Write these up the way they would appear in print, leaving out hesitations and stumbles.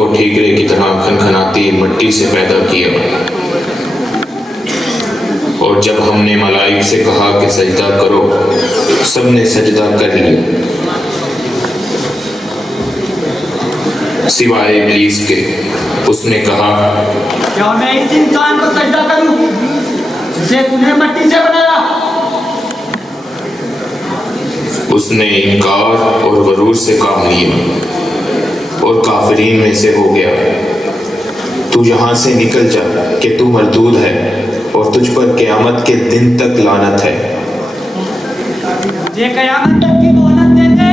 को ठीकरे की तरह खनखनाती मिट्टी से पैदा किया, और जब हमने मलाइक से कहा कि सजदा करो, सबने सजदा कर लिया सिवाय इब्लीस के। उसने कहा, क्या मैं इस इंसान को सजदा करूं जिसे तूने मिट्टी से बनाया? उसने इनकार और गरूर से काम लिया और काफिरीन में से हो गया। तू यहाँ से निकल जा कि तू मरदूद है और तुझ पर क़यामत के दिन तक लानत है। मुझे क़यामत तक की मोहलत दे दे।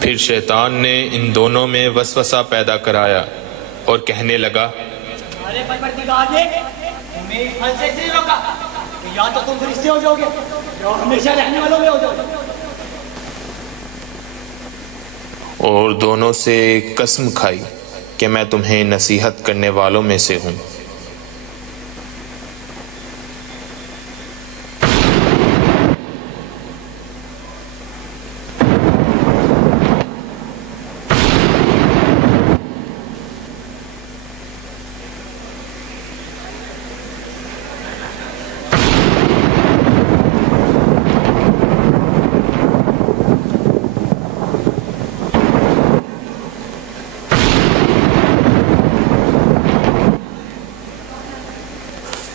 फिर शैतान ने इन दोनों में वसवसा पैदा कराया और कहने लगा, अरे परवरदिगार ने तुम्हें इस फल से इसलिए रोका कि या तो तुम फरिश्ते हो जाओगे या हमेशा रहने वालों में हो जाओगे। और दोनों से कसम खाई कि मैं तुम्हें नसीहत करने वालों में से हूँ।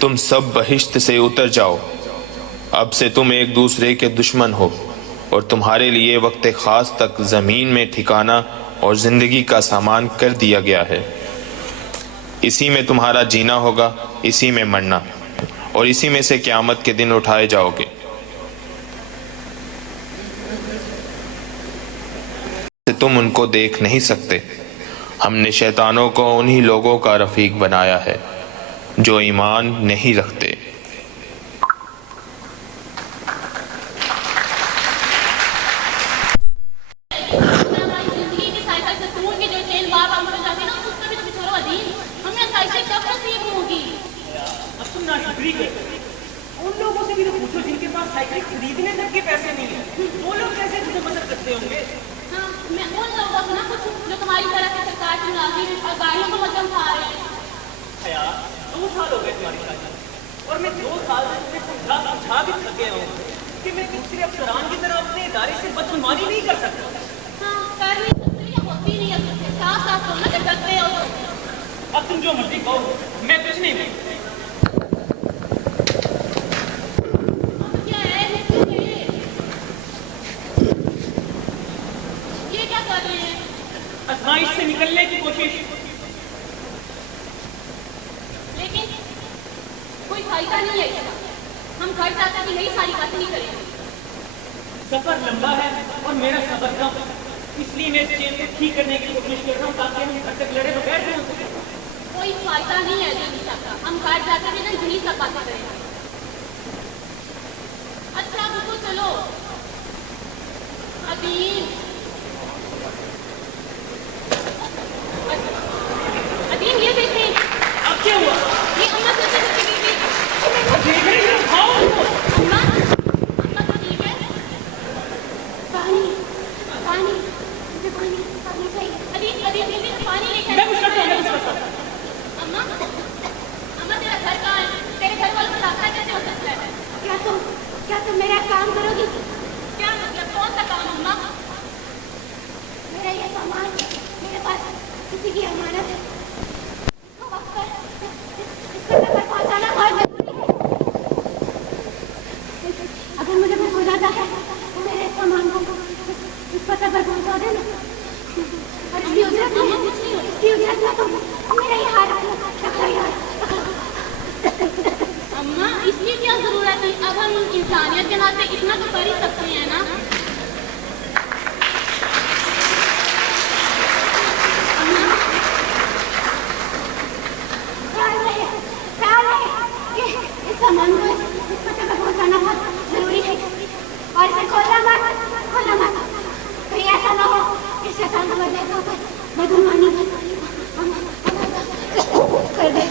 तुम सब बहिश्त से उतर जाओ, अब से तुम एक दूसरे के दुश्मन हो और तुम्हारे लिए वक्त ख़ास तक ज़मीन में ठिकाना और ज़िंदगी का सामान कर दिया गया है। इसी में तुम्हारा जीना होगा, इसी में मरना, और इसी में से क़यामत के दिन उठाए जाओगे। तुम उनको देख नहीं सकते। हमने शैतानों को उन्हीं लोगों का रफ़ीक बनाया है जो ईमान नहीं रखते। उन लोगों से भी तो पूछो जिनके पास साइकिल खरीदने तक के पैसे नहीं है, वो लोग कैसे तुझे मदद करते होंगे? हाँ, मैं उन लोगों से ना पूछूं जो तुम्हारी तरह से सरकार से नाज़ी हैं और गाड़ियों को मध्यम खा रहे हैं। यार 2 साल हो गए तुम्हारी शादी और मैं 2 साल से तुम्हें समझा भी थक गया हूँ कि मैं दूसरे अफसरान की तरह अपने इदारे से बदगुमानी नहीं कर सकता। हाँ, कर नहीं सकते या होती नहीं है। साफ साफ कहो ना कि डरते हो। अब तुम जो मर्जी कहो, मैं कुछ नहीं बोलूँ। आजमाइश से निकलने की कोशिश, लेकिन कोई फायदा नहीं है इसका। हम घर जाकर भी यही सारी बातें नहीं करेंगे। सफर लंबा है और मेरा सफर कम, इसलिए मैं इस चेन को ठीक करने की कोशिश कर रहा हूँ ताकि हम घर तक लड़े बगैर पहुंच सकें। कोई फायदा नहीं है जीनिसा का। हम घर जाकर भी ना यही सब बातें करेंगे। अच्छा रुको, चलो अदीम, अदीम ये देखें। अब क्या हुआ? ये अम्मा कैसे बची बीवी? देख रही हो? खाओ उनको। अम्मा, अम्मा तो ठीक है। शैतान को मरने का बदमानी कर दे।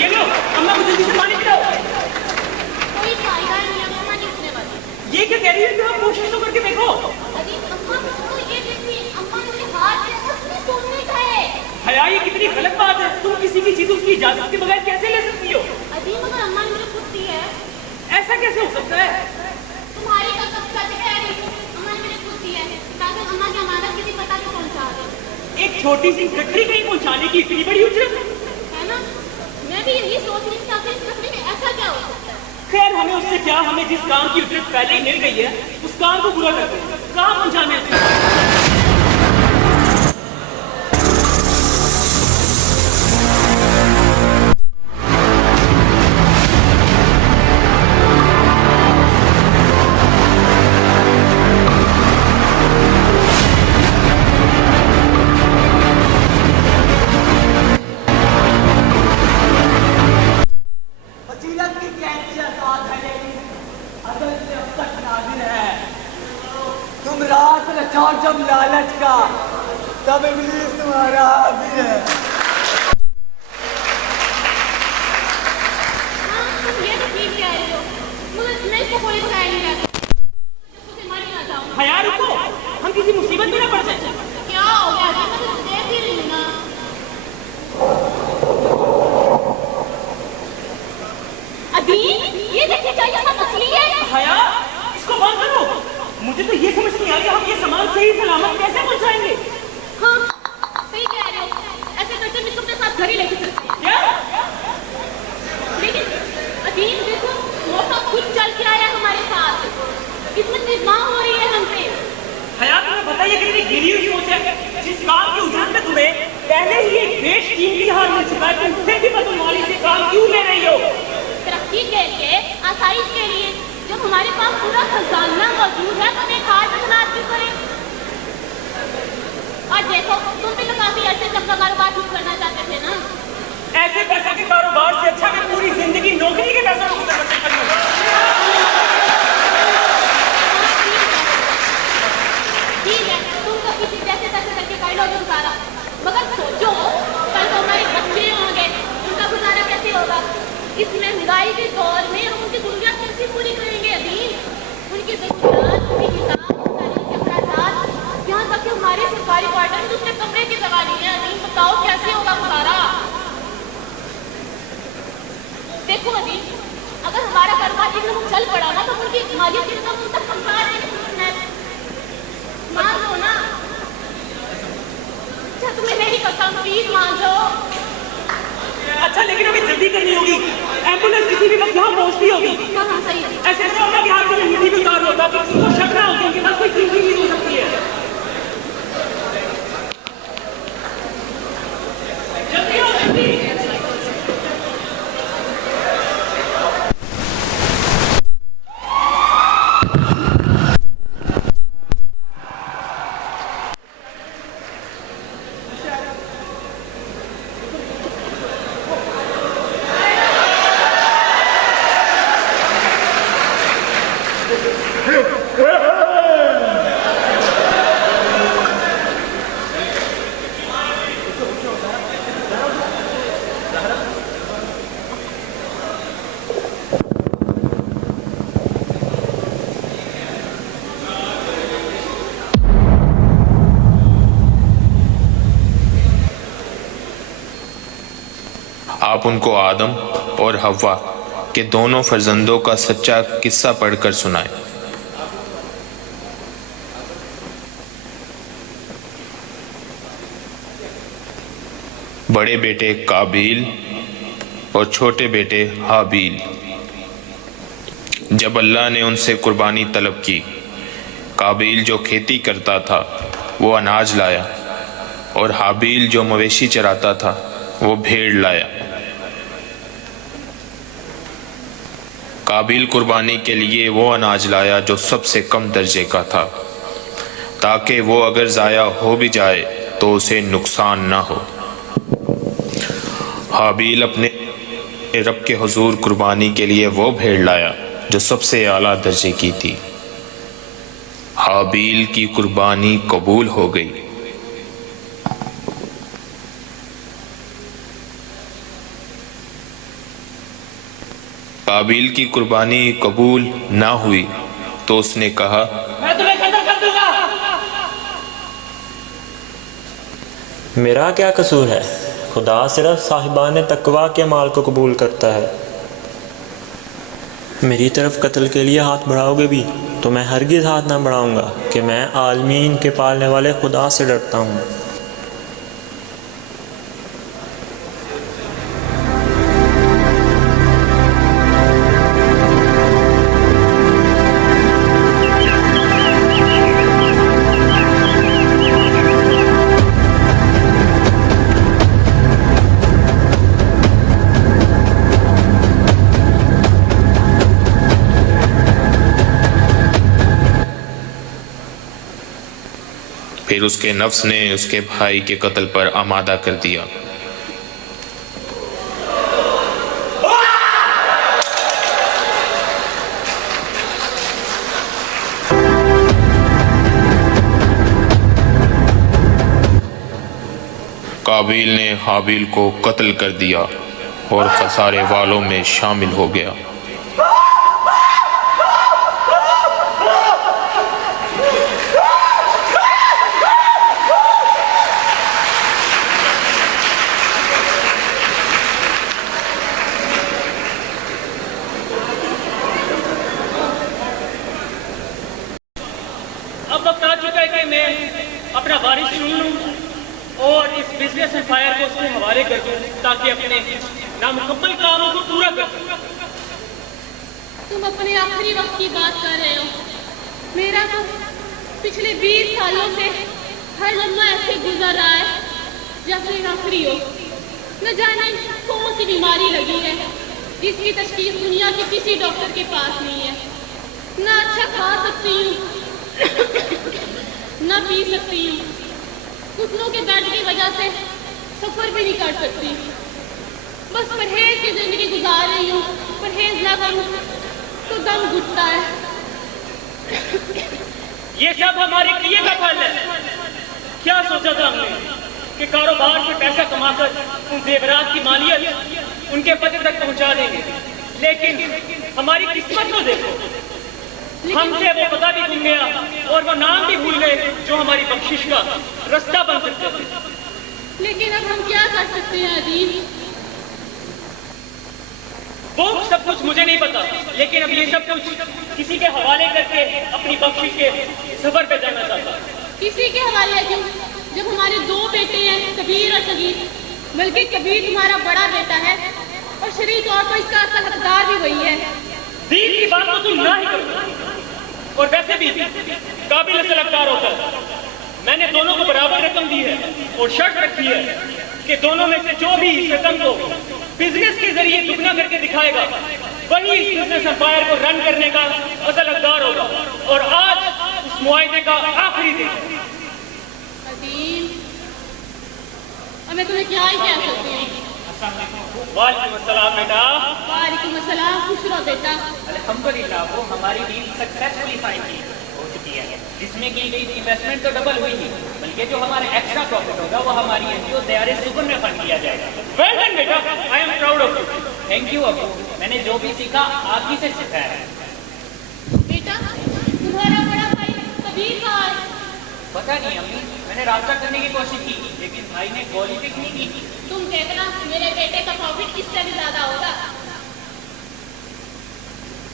ये लो, अम्मा को जल्दी से पानी पिलाओ। कोई फायदा नहीं है, अम्मा नहीं उठने वाली। ये क्या कह रही है? आप कोशिश तो करके देखो। अरे अम्मा तो ये देखिए, अम्मा ने हाथ में उसने सोने का है। हया, ये कितनी गलत बात है। तुम किसी की चीज उसकी इजाजत के बगैर कैसे ले सकती हो? अभी मगर अम्मा ने मुझे खुद दी है। ऐसा कैसे हो सकता है? तुम्हारी कसम सच कह रही हूँ, अम्मा ने मुझे खुद दी है ताकि अम्मा की अमानत किसी पता को पहुंचा दे। एक छोटी सी गठरी कहीं पहुंचाने की इतनी बड़ी उजरत है ना? मैं भी यही सोच रही थी आखिर इस गठरी में ऐसा क्या हो सकता है। खैर, हमें उससे क्या, हमें जिस काम की उजरत पहले ही मिल गई है उस काम को पूरा करते हैं। कहाँ पहुंचाने हैं? फजीलत की कैंची आजाद है लेकिन अदल से अब तक नाज़िल है। तुम रास रचाओ जब लालच का, तब इब्लीस तुम्हारा हाजिर है। हाँ, तुम ये तो ठीक कह रही हो, मगर मैं इसको कोई बुराई नहीं करती। उससे मर ही ना जाऊँ। हया, रुको, हम किसी मुसीबत में ना पड़ जाए। क्या हो गया? मैं तो देख ही रही हूँ ना। अदीन, ये देखिए क्या ये सब असली है? हया, इसको बंद करो। मुझे तो ये समझ नहीं आ रही हम ये सामान सही सलामत कैसे पहुंचाएंगे? हाँ, सही कह रहे हो। ऐसे करते हम इसको अपने साथ घर ही लेके चलते हैं। क्या? लेकिन अदीन देखो, मौका खुद चल के आया हमारे पास। इसमें निज़मा हो रही है हम पे। हया, तुम्हें बताइए कितनी गिरी हुई सोच है। जिस काम की उजरत में तुम्हें पहले ही एक बेशकीमती हार मिल चुका है, तुम फिर भी बदमाशी से काम क्यों ले रही हो? तरक्की के लिए, आसाइश के लिए, जब हमारे पास पूरा खजाना मौजूद है तो एक हार में खराब क्यों करें? और देखो, तुम भी तो काफी ऐसे सबका कारोबार शुरू करना चाहते थे ना? ऐसे पैसे के कारोबार से अच्छा मैं पूरी जिंदगी नौकरी के पैसा गुजर सकता हूँ। ठीक है, तुम तो किसी जैसे तैसे करके कर लोगे गुजारा, मगर सोचो कल तो हमारे बच्चे होंगे, उनका गुजारा कैसे होगा? इस महंगाई के दौर में हम उनकी जरूरत कैसे पूरी करेंगे? अभी उनकी जरूरत, उनकी किताब, उनके अखराजात, यहाँ तक कि हमारे सरकारी क्वार्टर में दूसरे कमरे की जगह नहीं है। अभी बताओ कैसे होगा गुजारा? देखो अभी, अगर हमारा कारोबार एकदम चल पड़ा ना तो उनकी मालियत की रकम उन तक पहुंचा देंगे। मान लो ना। अच्छा, तुम्हें मेरी कसम, प्लीज मान लो। अच्छा, लेकिन हमें जल्दी करनी होगी। एम्बुलेंस किसी भी वक्त यहाँ पहुँचती होगी। हाँ, सही है। ऐसे तो अम्मा के हाथ से अंगूठी भी उतार होता तो किसी को शक ना हो कि उनके पास कोई कीमती चीज हो सकती है। जल्दी आओ, जल्दी। आप उनको आदम और हव्वा के दोनों फर्जंदों का सच्चा किस्सा पढ़कर सुनाएं। बड़े बेटे काबील और छोटे बेटे हाबील। जब अल्लाह ने उनसे कुर्बानी तलब की, काबील जो खेती करता था वो अनाज लाया और हाबील जो मवेशी चराता था वो भेड़ लाया। काबिल कुर्बानी के लिए वो अनाज लाया जो सबसे कम दर्जे का था, ताकि वो अगर ज़ाया हो भी जाए तो उसे नुकसान ना हो। हाबील अपने रब के हुजूर कुर्बानी के लिए वो भेड़ लाया जो सबसे आला दर्जे की थी। हाबील की कुर्बानी कबूल हो गई। काबिल की कुर्बानी कबूल ना हुई तो उसने कहा, मैं तुम्हें कत्ल कर दूंगा। मेरा क्या कसूर है? खुदा सिर्फ साहिबान तकवा के माल को कबूल करता है। मेरी तरफ कत्ल के लिए हाथ बढ़ाओगे भी तो मैं हरगिज़ हाथ ना बढ़ाऊंगा कि मैं आलमीन के पालने वाले खुदा से डरता हूँ। फिर उसके नफ्स ने उसके भाई के कत्ल पर आमादा कर दिया। काबिल ने हाबिल को कत्ल कर दिया और खसारे वालों में शामिल हो गया। अब वक्त आ चुका है कि मैं अपना वारिस चुन लूं और इस बिजनेस एम्पायर को उसके हवाले कर दूं ताकि अपने नामुकम्मल कामों को पूरा कर सकूं। तुम अपने आखिरी वक्त की बात कर रहे हो। मेरा तो पिछले 20 सालों से हर लम्हा ऐसे गुजर रहा है जैसे आखिरी हो। न जाने कौन सी बीमारी लगी है जिसकी तशखीस दुनिया के किसी डॉक्टर के पास नहीं है। न अच्छा खा सकती हूँ न पी सकती हूँ। घुटनों के दर्द की वजह से सफर भी नहीं कर सकती। बस परहेज की जिंदगी गुजार रही हूँ। परहेज ना करूँ तो दम घुटता है। ये सब हमारे किए का फल है। क्या सोचा था हमने कि कारोबार से पैसा कमाकर उन जेवरात की मालियत उनके पते तक पहुंचा देंगे, लेकिन हमारी किस्मत को देखो। हमसे वो पता भी गुम गया और वो नाम भी भूल गए जो हमारी बख्शिश का रास्ता बन सकते थे। लेकिन अब हम क्या कर सकते हैं अदीब? वो सब कुछ मुझे नहीं पता, लेकिन अब ये सब कुछ किसी के हवाले करके अपनी बख्शिश के सफर पे जाना चाहता। किसी के हवाले क्यों? जब हमारे 2 बेटे हैं, कबीर और सगीर। बल्कि कबीर तुम्हारा बड़ा बेटा है और शरीर तौर पर इसका असल हकदार भी वही है। दीन की बात तो तुम ना ही करो। और वैसे भी काबिल से हकदार होकर मैंने दोनों को बराबर रकम दी है और शर्त रखी है कि दोनों में से जो भी इस रकम को बिजनेस के जरिए दुगना करके दिखाएगा वही इस बिजनेस एम्पायर को रन करने का असल हकदार होगा। और आज उस मुआहदे का आखिरी दिन है। अदीब, अब मैं तुम्हें क्या ही कह सकती हूँ। वालेकुम अस्सलाम बेटा। वालेकुम अस्सलाम। खुश रहो बेटा। अल्हम्दुलिल्लाह वो हमारी डील सक्सेसफुली साइन हो चुकी है, जिसमें की गई इन्वेस्टमेंट तो डबल हुई ही, बल्कि जो हमारा एक्स्ट्रा प्रॉफिट होगा वो हमारी एनजीओ दयारे सुकून में फंड किया जाएगा। वेल डन बेटा, I am proud of you. Thank you Abu, मैंने जो भी सीखा आप ही से सीखा है। बेटा, तुम्हारा बड़ा भाई कबीर कहाँ है? पता नहीं अम्मी, मैंने रास्ता करने की कोशिश की लेकिन भाई ने गोली पिक नहीं की। तुम देखना मेरे बेटे का प्रॉफिट इससे भी ज्यादा होगा।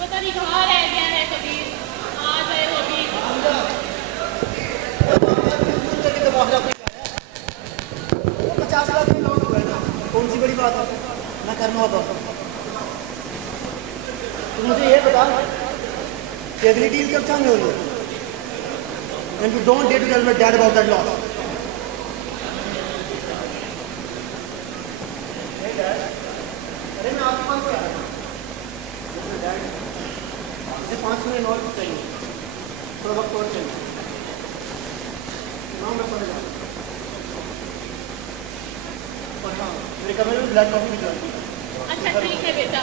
पता नहीं कहाँ रह गया है कबीर। आ गए हो अभी। 50 लाख में लॉस हुआ है ना, कौन सी बड़ी बात है? मैं करना होता। तो मुझे ये बता कि अगली डील कब चांगे हो रही है? And you don't dare to tell my dad about that loss. Hey dad, अरे मैं आपके पास आया हूँ। डैड, मुझे 5 मिनट और चाहिए, थोड़ा वक्त और चाहिए। नाम मैं पढ़ जाऊँ। और हाँ, मेरे कमरे में ब्लैक कॉफी भी अच्छा ठीक है बेटा।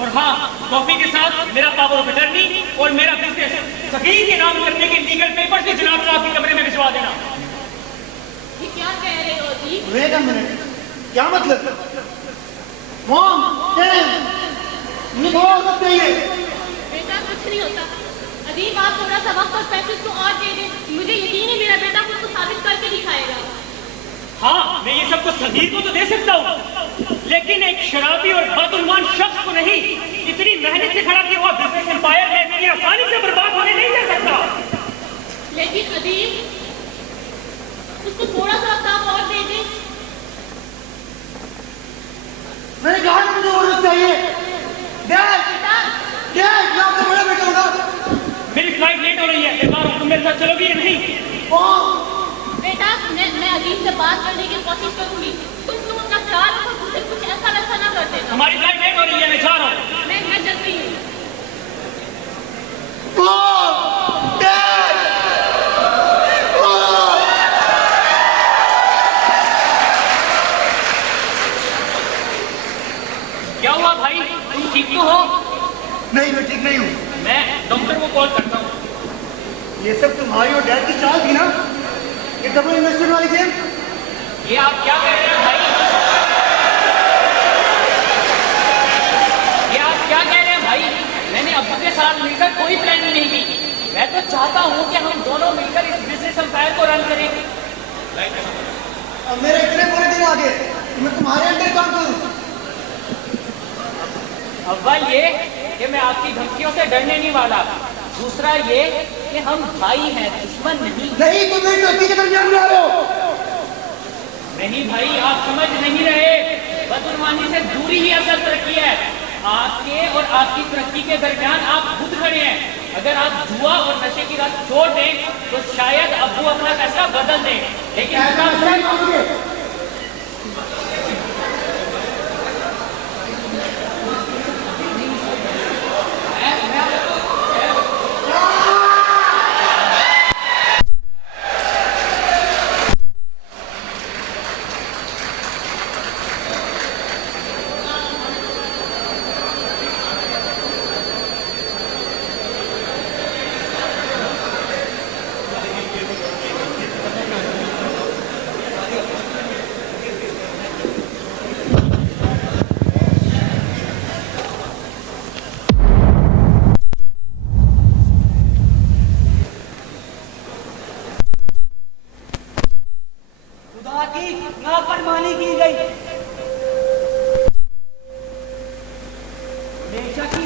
और हाँ, कॉफी के साथ मेरा पावर ऑफ अटर्नी और मेरा बिजनेस सगीर के नाम करने के लीगल पेपर से जनाब साहब के कमरे में भिजवा देना। ये क्या कह रहे हो जी? वेट अ मिनट, क्या मतलब? मॉम, डैड, मुझे थोड़ा वक्त चाहिए। बेटा कुछ नहीं होता। अजीब, आप थोड़ा सा वक्त और पैसे उसको और दे दें। मुझे यकीन है मेरा बेटा खुद को साबित करके दिखाएगा। हाँ, मैं ये सब कुछ सगीर को तो दे सकता हूँ, लेकिन एक शराबी और बदउनवान शख्स को नहीं। इतनी मेहनत से खड़ा किया हुआ बिजनेस एम्पायर में इतनी आसानी से बर्बाद होने नहीं दे सकता। लेकिन अजीब, उसको थोड़ा सा वक्त आप और दे दें। मैंने कहा ना मुझे और वक्त चाहिए। डैड, बेटा डैड, मैं आपका बड़ा बेटा हूँ। मेरी फ्लाइट लेट हो रही है, एक बार तुम मेरे साथ चलोगी या नहीं? मॉम, बेटा, मैं अजीब से बात करने की कोशिश करूंगी। तुम अपना ख्याल रखो, उससे कुछ ऐसा वैसा ना कर देना। हमारी फ्लाइट लेट हो रही है, मैं जा रहा हूँ। मैं चलती हूँ। Mom, dad, mom. क्या हुआ भाई, तुम ठीक तो हो? नहीं, मैं ठीक नहीं हूँ। मैं डॉक्टर को कॉल करता हूँ। ये सब तुम्हारी और डैड की चाल थी ना? ये डबल इन्वेस्टमेंट वाली गेम? ये आप क्या कह रहे हैं भाई? ये आप क्या कह रहे हैं भाई? मैंने अब्बू के साथ मिलकर कोई प्लानिंग नहीं की। मैं तो चाहता हूँ कि हम दोनों मिलकर इस बिजनेस एम्पायर को रन करें। अब मेरे इतने बुरे दिन आ गए कि मैं तुम्हारे अंडर काम करूँ। अव्वल ये कि मैं आपकी धमकियों से डरने नहीं वाला। दूसरा ये कि हम भाई हैं, दुश्मन नहीं। नहीं, तुम मेरी दोस्ती के दरमियान में आ रहे हो। नहीं भाई, आप समझ नहीं रहे। बदउनवानी से दूरी ही असल तरक्की है। आपके और आपकी तरक्की के दरमियान आप खुद खड़े हैं। अगर आप जुआ और नशे की रात छोड़ दें तो शायद अब्बू अपना फैसला बदल दें, लेकिन ऐसा नहीं करोगे। खुदा की नाफरमानी की गई। हमेशा की